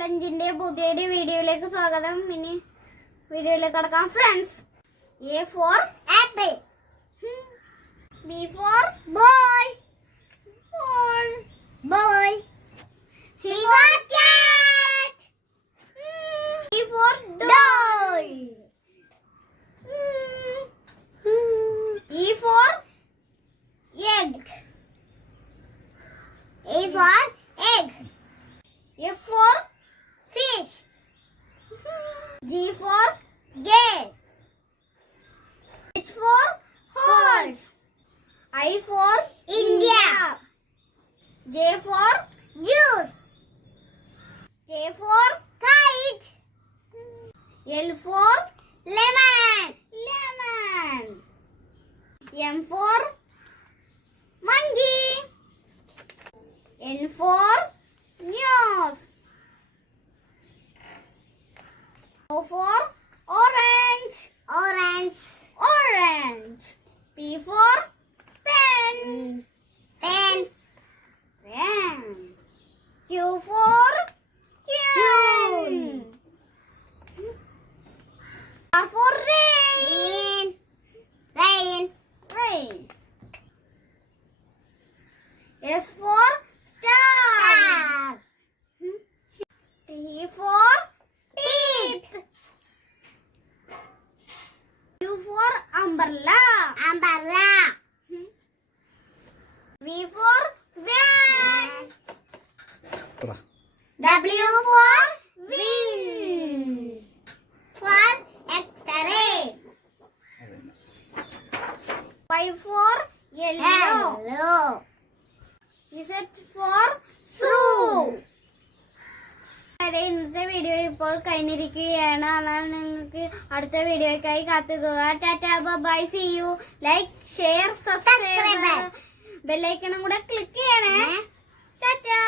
ചലഞ്ചിന്റെ പുതിയൊരു വീഡിയോയിലേക്ക് സ്വാഗതം. ഇനി വീഡിയോയിലേക്ക് കടക്കാം friends. A for apple. B for boy. Boy. C for cat. D for doll. E for egg. A for egg. F for fish. G for gate. H for horse. I for India. J for juice. K for kite. L for lemon. M for monkey. N for nose. O for orange. P for pen. Q for queen. R for rain. S for star. T for teeth. U for umbrella. V for van. W for wind. For X-ray. Y for yellow. Z for shoe. ഇന്നത്തെ video ഇപ്പോൾ കഴിഞ്ഞിരിക്കുകയാണ്. എന്നാൽ നിങ്ങൾക്ക് അടുത്ത വീഡിയോയ്ക്കായി കാത്തുക. Tata bye see you. Like share subscribe ബെല്ലൈക്കണും കൂടെ ക്ലിക്ക് ചെയ്യണേ. ടാറ്റാ.